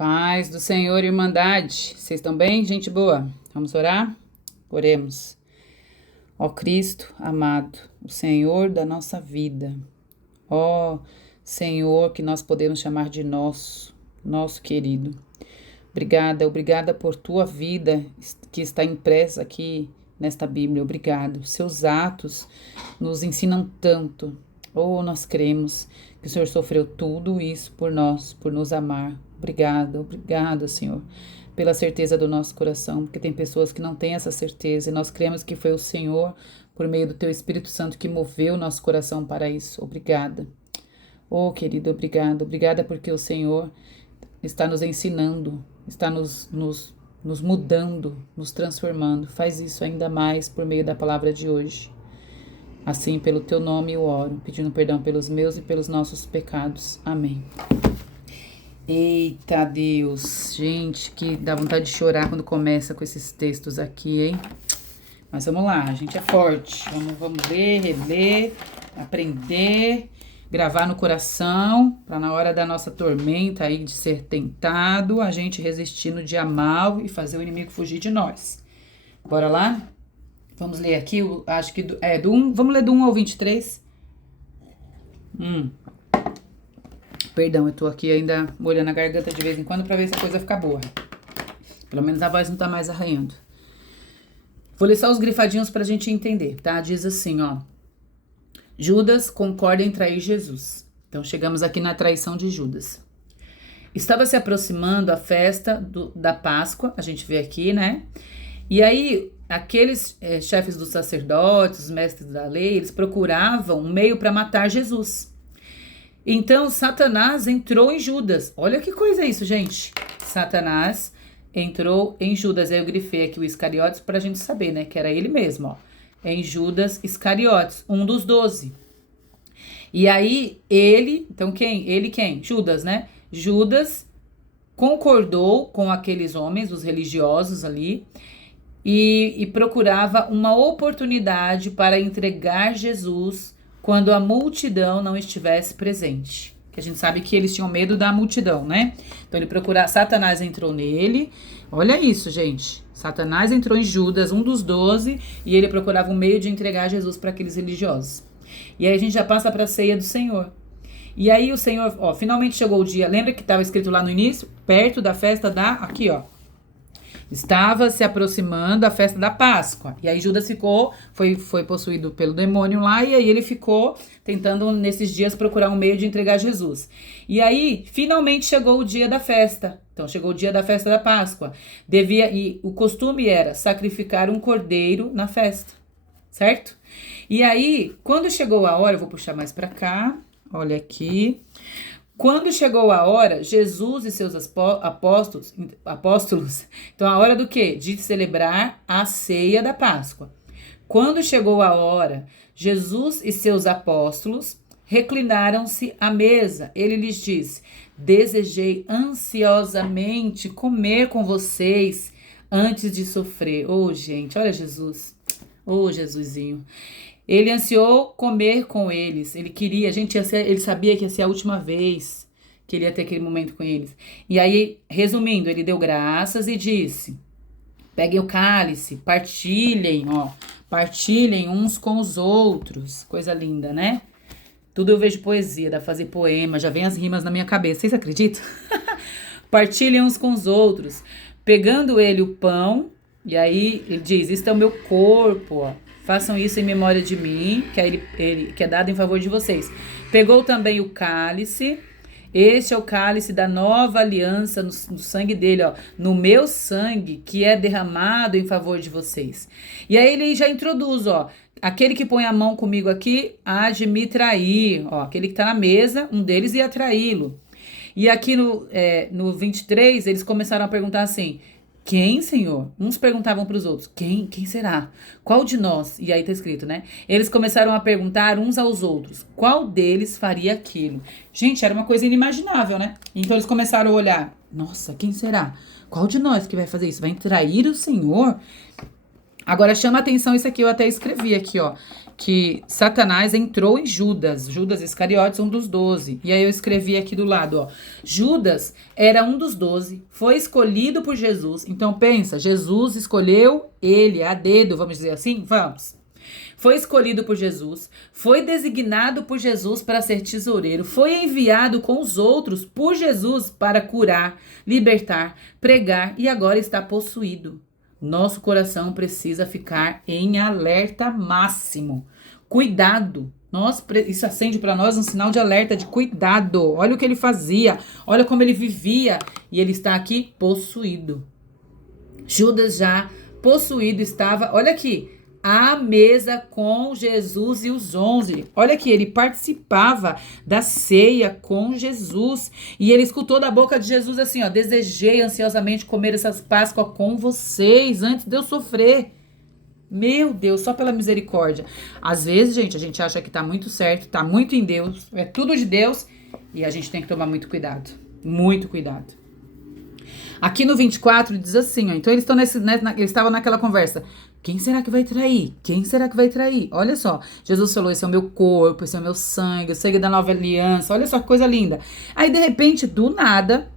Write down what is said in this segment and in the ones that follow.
Paz do Senhor, Irmandade. Vocês estão bem, gente boa? Vamos orar? Oremos. Ó Cristo amado, o Senhor da nossa vida. Ó Senhor, que nós podemos chamar de nosso querido. Obrigada por tua vida que está impressa aqui nesta Bíblia. Obrigado. Seus atos nos ensinam tanto. Nós cremos que o Senhor sofreu tudo isso por nós, por nos amar. Obrigado, Senhor, pela certeza do nosso coração, porque tem pessoas que não têm essa certeza e nós cremos que foi o Senhor, por meio do Teu Espírito Santo, que moveu o nosso coração para isso. Obrigada. Querido, obrigada porque o Senhor está nos ensinando, está nos mudando, nos transformando. Faz isso ainda mais por meio da palavra de hoje. Assim, pelo Teu nome eu oro, pedindo perdão pelos meus e pelos nossos pecados. Amém. Eita Deus, gente, que dá vontade de chorar quando começa com esses textos aqui, hein? Mas vamos lá, a gente é forte. Vamos ler, reler, aprender, gravar no coração, para na hora da nossa tormenta aí de ser tentado, a gente resistir no dia mal e fazer o inimigo fugir de nós. Bora lá? Vamos ler aqui, acho que vamos ler do 1 ao 23. Perdão, eu tô aqui ainda molhando a garganta de vez em quando pra ver se a coisa fica boa. Pelo menos a voz não tá mais arranhando. Vou ler só os grifadinhos pra gente entender, tá? Diz assim, ó. Judas concorda em trair Jesus. Então chegamos aqui na traição de Judas. Estava se aproximando a festa da Páscoa, a gente vê aqui, né? E aí, aqueles chefes dos sacerdotes, os mestres da lei, eles procuravam um meio para matar Jesus. Então, Satanás entrou em Judas. Olha que coisa isso, gente. Satanás entrou em Judas. Aí eu grifei aqui o Iscariotes para a gente saber, né? Que era ele mesmo, ó. Em Judas Iscariotes, um dos 12. E aí, então quem? Quem? Judas, né? Judas concordou com aqueles homens, os religiosos ali, e procurava uma oportunidade para entregar Jesus quando a multidão não estivesse presente. Que a gente sabe que eles tinham medo da multidão, né? Então Satanás entrou nele. Olha isso, gente. Satanás entrou em Judas, um dos 12, e ele procurava um meio de entregar Jesus para aqueles religiosos. E aí a gente já passa para a ceia do Senhor. E aí o Senhor, finalmente chegou o dia. Lembra que estava escrito lá no início? Perto da festa aqui, ó. Estava se aproximando a festa da Páscoa. E aí Judas foi possuído pelo demônio lá, e aí ele ficou tentando nesses dias procurar um meio de entregar Jesus. E aí, finalmente chegou o dia da festa. Então, chegou o dia da festa da Páscoa. E o costume era sacrificar um cordeiro na festa, certo? E aí, quando chegou a hora, eu vou puxar mais para cá, olha aqui. Quando chegou a hora, Jesus e seus apóstolos, então a hora do quê? De celebrar a ceia da Páscoa. Quando chegou a hora, Jesus e seus apóstolos reclinaram-se à mesa. Ele lhes disse: desejei ansiosamente comer com vocês antes de sofrer. Gente, olha Jesus. Jesusinho. Ele ansiou comer com eles. Ele queria, ele sabia que ia ser a última vez que ele ia ter aquele momento com eles. E aí, resumindo, ele deu graças e disse: peguem o cálice, partilhem uns com os outros. Coisa linda, né? Tudo eu vejo poesia, dá pra fazer poema, já vem as rimas na minha cabeça. Vocês acreditam? Partilhem uns com os outros. Pegando ele o pão, e aí ele diz: este é o meu corpo, ó. Façam isso em memória de mim, que é dado em favor de vocês. Pegou também o cálice. Este é o cálice da nova aliança no sangue dele, ó. No meu sangue, que é derramado em favor de vocês. E aí ele já introduz, ó. Aquele que põe a mão comigo aqui, há de me trair. Ó, aquele que está na mesa, um deles ia traí-lo. E aqui no 23, eles começaram a perguntar assim: quem, Senhor? Uns perguntavam para os outros: quem será? Qual de nós? E aí tá escrito, né? Eles começaram a perguntar uns aos outros: qual deles faria aquilo? Gente, era uma coisa inimaginável, né? Então eles começaram a olhar: nossa, quem será? Qual de nós que vai fazer isso? Vai trair o Senhor? Agora chama atenção isso aqui, eu até escrevi aqui, ó. que Satanás entrou em Judas Iscariotes, um dos 12. E aí eu escrevi aqui do lado, ó. Judas era um dos 12, foi escolhido por Jesus. Então pensa, Jesus escolheu ele, a dedo, vamos dizer assim? Vamos. Foi escolhido por Jesus, foi designado por Jesus para ser tesoureiro, foi enviado com os outros por Jesus para curar, libertar, pregar e agora está possuído. Nosso coração precisa ficar em alerta máximo. Cuidado. Isso acende para nós um sinal de alerta, de cuidado. Olha o que ele fazia, olha como ele vivia. E ele está aqui possuído. Judas já possuído estava, olha aqui, à mesa com Jesus e os 11. Olha aqui, ele participava da ceia com Jesus. E ele escutou da boca de Jesus assim, ó: desejei ansiosamente comer essas Páscoas com vocês antes de eu sofrer. Meu Deus, só pela misericórdia. Às vezes, gente, a gente acha que tá muito certo, tá muito em Deus, é tudo de Deus. E a gente tem que tomar muito cuidado. Muito cuidado. Aqui no 24 diz assim, ó, então eles estavam naquela conversa. Quem será que vai trair? Quem será que vai trair? Olha só, Jesus falou, esse é o meu corpo, esse é o meu sangue, o sangue da nova aliança. Olha só que coisa linda. Aí, de repente, do nada,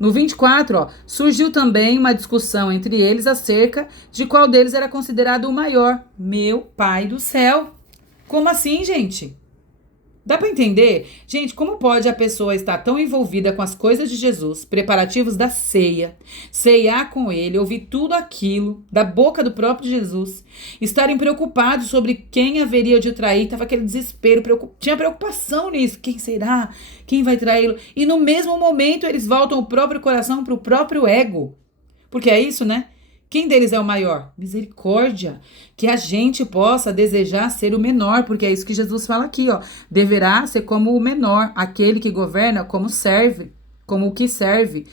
no 24, ó, surgiu também uma discussão entre eles acerca de qual deles era considerado o maior. Meu Pai do céu. Como assim, gente? Dá pra entender? Gente, como pode a pessoa estar tão envolvida com as coisas de Jesus, preparativos da ceia, ceiar com ele, ouvir tudo aquilo da boca do próprio Jesus, estarem preocupados sobre quem haveria de trair, tava aquele desespero, tinha preocupação nisso, quem será? Quem vai traí-lo? E no mesmo momento eles voltam o próprio coração pro próprio ego. Porque é isso, né? Quem deles é o maior? Misericórdia. Que a gente possa desejar ser o menor, porque é isso que Jesus fala aqui, ó. Deverá ser como o menor, aquele que governa como serve, como o que serve.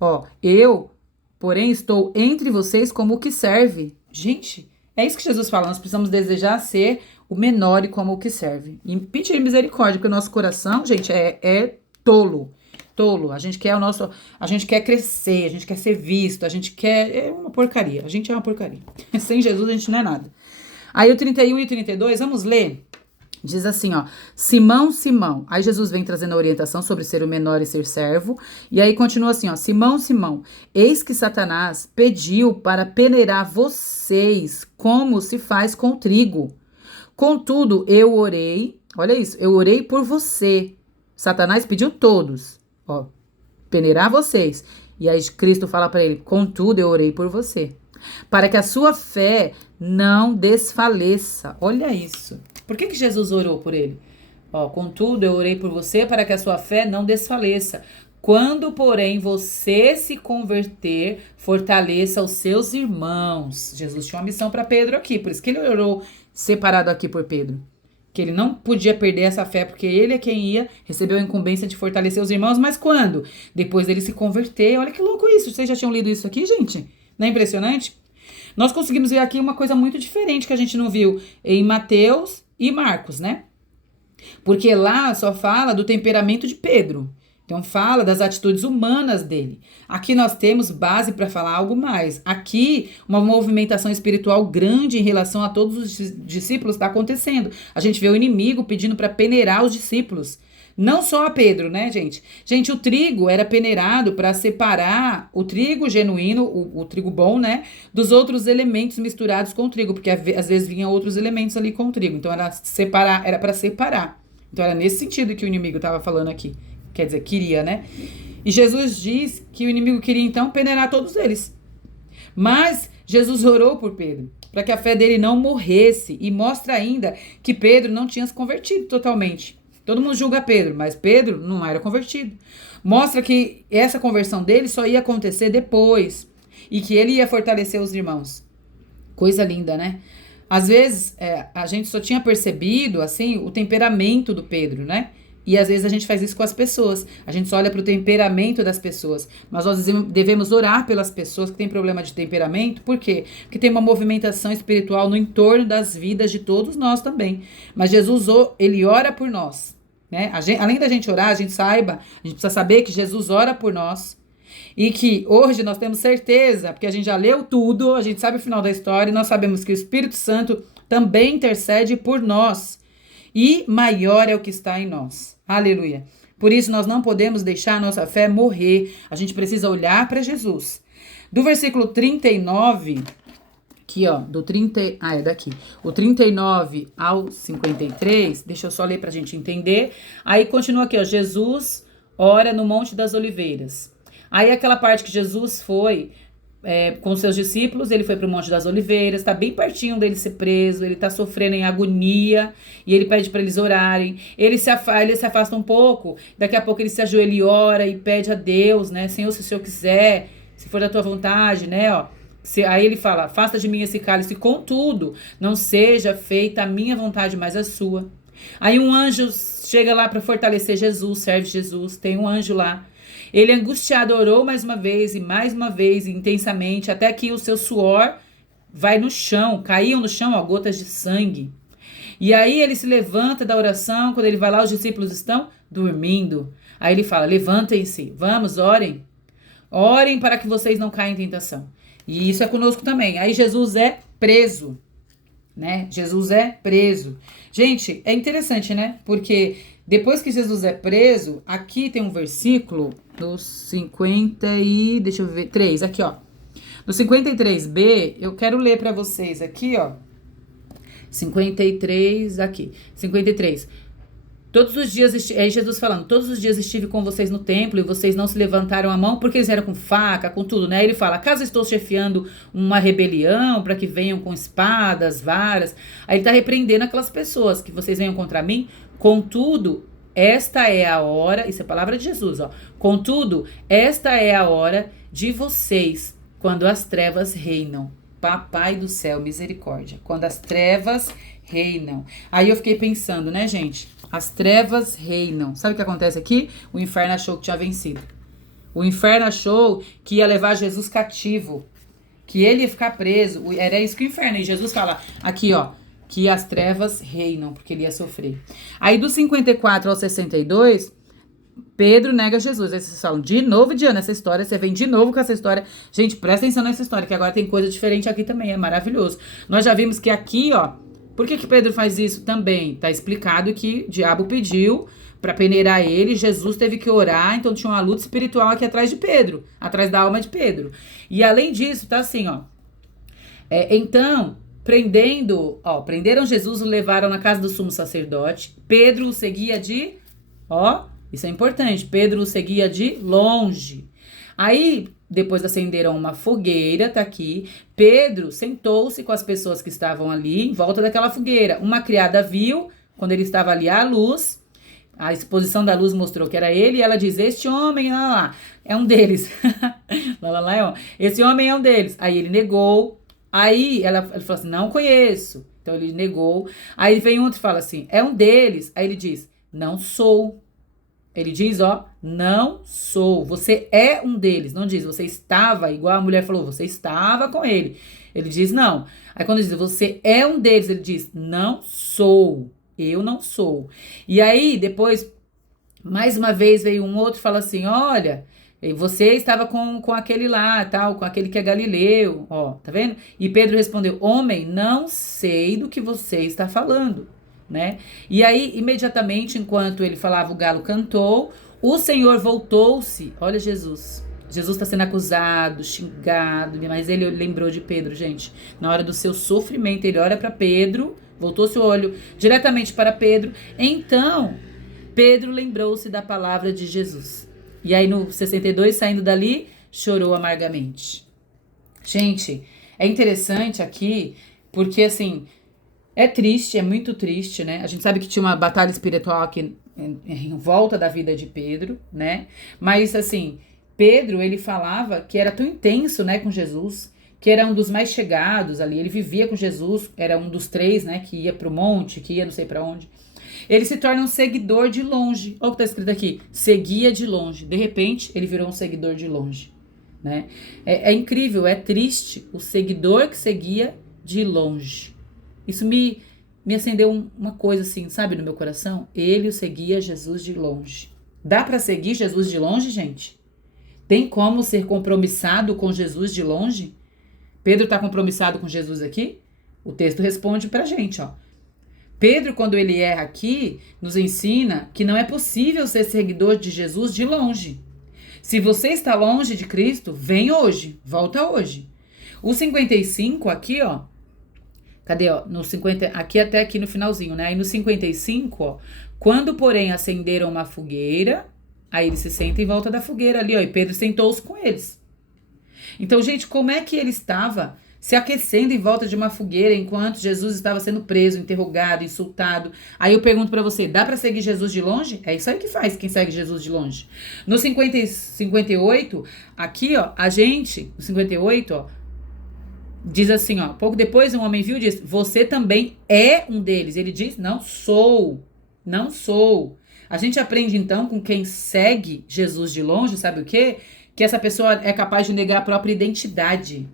Ó, eu, porém, estou entre vocês como o que serve. Gente, é isso que Jesus fala. Nós precisamos desejar ser o menor e como o que serve. E pedir misericórdia, porque o nosso coração, gente, é tolo. Tolo, a gente quer crescer, a gente quer ser visto, a gente quer, é uma porcaria, a gente é uma porcaria. Sem Jesus a gente não é nada. Aí o 31 e o 32, vamos ler? Diz assim, ó: Simão, Simão. Aí Jesus vem trazendo a orientação sobre ser o menor e ser servo. E aí continua assim, ó: Simão, Simão, eis que Satanás pediu para peneirar vocês como se faz com trigo. Contudo, eu orei, olha isso, eu orei por você. Satanás pediu todos. Ó, peneirar vocês. E aí Cristo fala para ele: contudo, eu orei por você, para que a sua fé não desfaleça. Olha isso. Por que Jesus orou por ele? Ó, contudo, eu orei por você, para que a sua fé não desfaleça. Quando, porém, você se converter, fortaleça os seus irmãos. Jesus tinha uma missão para Pedro aqui, por isso que ele orou separado aqui por Pedro. Que ele não podia perder essa fé, porque ele é quem ia receber a incumbência de fortalecer os irmãos, mas quando? Depois dele se converter. Olha que louco isso, vocês já tinham lido isso aqui, gente? Não é impressionante? Nós conseguimos ver aqui uma coisa muito diferente que a gente não viu em Mateus e Marcos, né? Porque lá só fala do temperamento de Pedro. Então fala das atitudes humanas dele. Aqui nós temos base para falar algo mais. Aqui uma movimentação espiritual grande em relação a todos os discípulos está acontecendo. A gente vê o inimigo pedindo para peneirar os discípulos. Não só a Pedro, né, gente? Gente, o trigo era peneirado para separar o trigo genuíno, o trigo bom, né, dos outros elementos misturados com o trigo, porque às vezes vinham outros elementos ali com o trigo. Então era para separar. Então era nesse sentido que o inimigo estava falando aqui. Quer dizer, queria, né? E Jesus diz que o inimigo queria, então, peneirar todos eles. Mas Jesus orou por Pedro, para que a fé dele não morresse. E mostra ainda que Pedro não tinha se convertido totalmente. Todo mundo julga Pedro, mas Pedro não era convertido. Mostra que essa conversão dele só ia acontecer depois. E que ele ia fortalecer os irmãos. Coisa linda, né? Às vezes, a gente só tinha percebido, assim, o temperamento do Pedro, né? E às vezes a gente faz isso com as pessoas. A gente só olha para o temperamento das pessoas. Mas nós devemos orar pelas pessoas que têm problema de temperamento. Por quê? Porque tem uma movimentação espiritual no entorno das vidas de todos nós também. Mas Jesus, ele ora por nós, né? Além da gente orar, a gente precisa saber que Jesus ora por nós. E que hoje nós temos certeza, porque a gente já leu tudo, a gente sabe o final da história, e nós sabemos que o Espírito Santo também intercede por nós. E maior é o que está em nós. Aleluia. Por isso nós não podemos deixar a nossa fé morrer. A gente precisa olhar para Jesus. Do versículo 39, aqui ó, é daqui. O 39 ao 53, deixa eu só ler pra gente entender. Aí continua aqui ó, Jesus ora no Monte das Oliveiras. Aí aquela parte que Jesus foi com seus discípulos, ele foi pro Monte das Oliveiras, tá bem pertinho dele ser preso, ele tá sofrendo em agonia, e ele pede para eles orarem, ele se afasta um pouco, daqui a pouco ele se ajoelha e ora, e pede a Deus, né, Senhor, se o Senhor quiser, se for da tua vontade, né, ó, aí ele fala, afasta de mim esse cálice, contudo, não seja feita a minha vontade, mas a sua. Aí um anjo chega lá para fortalecer Jesus, serve Jesus, tem um anjo lá. Ele angustiado orou mais uma vez, intensamente, até que o seu suor vai no chão, caíam no chão, ó, gotas de sangue. E aí ele se levanta da oração, quando ele vai lá, os discípulos estão dormindo. Aí ele fala, levantem-se, vamos, orem. Orem para que vocês não caiam em tentação. E isso é conosco também. Aí Jesus é preso, né? Jesus é preso. Gente, é interessante, né? Porque depois que Jesus é preso, aqui tem um versículo do 3, aqui ó. No 53b, eu quero ler para vocês aqui, ó. 53, aqui. 53. Todos os dias, é Jesus falando, todos os dias estive com vocês no templo e vocês não se levantaram a mão porque eles eram com faca, com tudo, né? Ele fala, acaso estou chefiando uma rebelião para que venham com espadas, varas? Aí ele tá repreendendo aquelas pessoas que vocês venham contra mim. Contudo, esta é a hora, isso é a palavra de Jesus, ó. Contudo, esta é a hora de vocês, quando as trevas reinam. Papai do céu, misericórdia. Quando as trevas reinam. Aí eu fiquei pensando, né, gente? As trevas reinam. Sabe o que acontece aqui? O inferno achou que tinha vencido. O inferno achou que ia levar Jesus cativo. Que ele ia ficar preso. Era isso que o inferno. E Jesus fala aqui, ó. Que as trevas reinam, porque ele ia sofrer. Aí do 54 ao 62, Pedro nega Jesus. Aí vocês falam, de novo, Diana, essa história, você vem de novo com essa história. Gente, presta atenção nessa história, que agora tem coisa diferente aqui também, é maravilhoso. Nós já vimos que aqui, ó, por que Pedro faz isso também? Tá explicado que o diabo pediu para peneirar ele, Jesus teve que orar, então tinha uma luta espiritual aqui atrás de Pedro, atrás da alma de Pedro. E além disso, tá assim, ó. Então, prenderam Jesus, o levaram na casa do sumo sacerdote. Pedro o seguia isso é importante, Pedro o seguia de longe. Aí, depois acenderam uma fogueira, tá aqui. Pedro sentou-se com as pessoas que estavam ali em volta daquela fogueira. Uma criada viu, quando ele estava ali à luz, a exposição da luz mostrou que era ele, e ela diz, este homem, lá, é um deles. Esse homem é um deles. Aí ele negou. Aí ele falou assim, não conheço. Então ele negou. Aí vem outro e fala assim, é um deles. Aí ele diz, não sou. Ele diz, ó, não sou. Você é um deles. Não diz, você estava, igual a mulher falou, você estava com ele. Ele diz, não. Aí quando diz, você é um deles, ele diz, não sou. Eu não sou. E aí, depois, mais uma vez, veio um outro e fala assim, olha, você estava com aquele lá, tal, com aquele que é Galileu, ó, tá vendo? E Pedro respondeu, homem, não sei do que você está falando. Né? E aí, imediatamente, enquanto ele falava, o galo cantou, o Senhor voltou-se. Olha Jesus está sendo acusado, xingado, mas ele lembrou de Pedro, gente. Na hora do seu sofrimento, ele olha para Pedro, voltou-se o olho diretamente para Pedro. Então, Pedro lembrou-se da palavra de Jesus. E aí, no 62, saindo dali, chorou amargamente. Gente, é interessante aqui, porque assim, é triste, é muito triste, né? A gente sabe que tinha uma batalha espiritual aqui em volta da vida de Pedro, né? Mas, assim, Pedro, ele falava que era tão intenso, né, com Jesus, que era um dos mais chegados ali. Ele vivia com Jesus, era um dos 3, né, que ia pro monte, que ia não sei pra onde. Ele se torna um seguidor de longe. Olha o que tá escrito aqui, seguia de longe. De repente, ele virou um seguidor de longe, né? É incrível, é triste o seguidor que seguia de longe. Isso me acendeu uma coisa assim, sabe, no meu coração? Ele seguia Jesus de longe. Dá pra seguir Jesus de longe, gente? Tem como ser compromissado com Jesus de longe? Pedro tá compromissado com Jesus aqui? O texto responde pra gente, ó. Pedro, quando ele erra aqui, nos ensina que não é possível ser seguidor de Jesus de longe. Se você está longe de Cristo, vem hoje, volta hoje. O 55 aqui, ó, cadê, ó? No 50, aqui até aqui no finalzinho, né? Aí no 55, ó, quando, porém, acenderam uma fogueira, aí ele se senta em volta da fogueira ali, ó, e Pedro sentou-se com eles. Então, gente, como é que ele estava se aquecendo em volta de uma fogueira enquanto Jesus estava sendo preso, interrogado, insultado? Aí eu pergunto pra você, dá pra seguir Jesus de longe? É isso aí que faz quem segue Jesus de longe. No 58, aqui, ó, a gente, no 58, ó, diz assim, ó, pouco depois um homem viu e disse, você também é um deles. Ele diz, não sou. A gente aprende então com quem segue Jesus de longe, sabe o quê? Que essa pessoa é capaz de negar a própria identidade.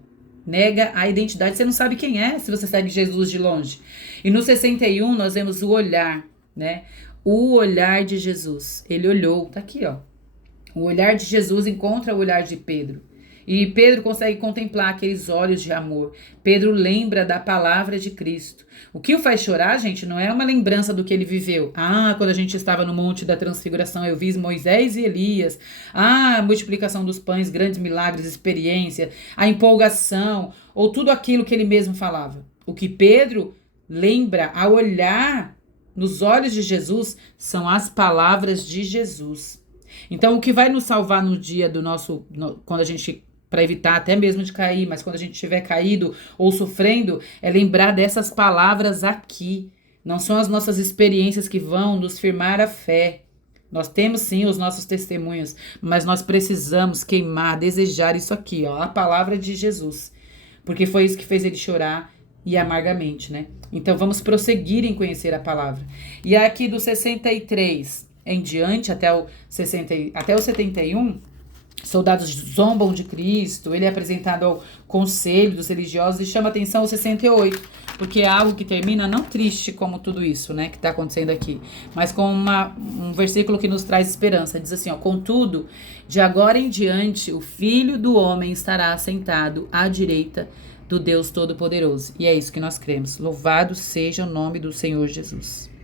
Nega a identidade, você não sabe quem é se você segue Jesus de longe. E no 61 nós vemos o olhar, né? O olhar de Jesus. Ele olhou, tá aqui, ó. O olhar de Jesus encontra o olhar de Pedro. E Pedro consegue contemplar aqueles olhos de amor. Pedro lembra da palavra de Cristo. O que o faz chorar, gente, não é uma lembrança do que ele viveu. Ah, quando a gente estava no Monte da Transfiguração, eu vi Moisés e Elias. Ah, a multiplicação dos pães, grandes milagres, experiência, a empolgação, ou tudo aquilo que ele mesmo falava. O que Pedro lembra ao olhar nos olhos de Jesus são as palavras de Jesus. Então, o que vai nos salvar no dia do nosso, quando a gente, para evitar até mesmo de cair, mas quando a gente estiver caído ou sofrendo, é lembrar dessas palavras aqui. Não são as nossas experiências que vão nos firmar a fé. Nós temos sim os nossos testemunhos, mas nós precisamos queimar, desejar isso aqui, ó, a palavra de Jesus. Porque foi isso que fez ele chorar e amargamente, né? Então vamos prosseguir em conhecer a palavra. E aqui do 63 em diante, até o 71, soldados zombam de Cristo, ele é apresentado ao conselho dos religiosos e chama atenção o 68, porque é algo que termina não triste como tudo isso, né, que está acontecendo aqui, mas com um versículo que nos traz esperança. Diz assim, ó, contudo, de agora em diante, o Filho do Homem estará sentado à direita do Deus Todo-Poderoso. E é isso que nós cremos. Louvado seja o nome do Senhor Jesus.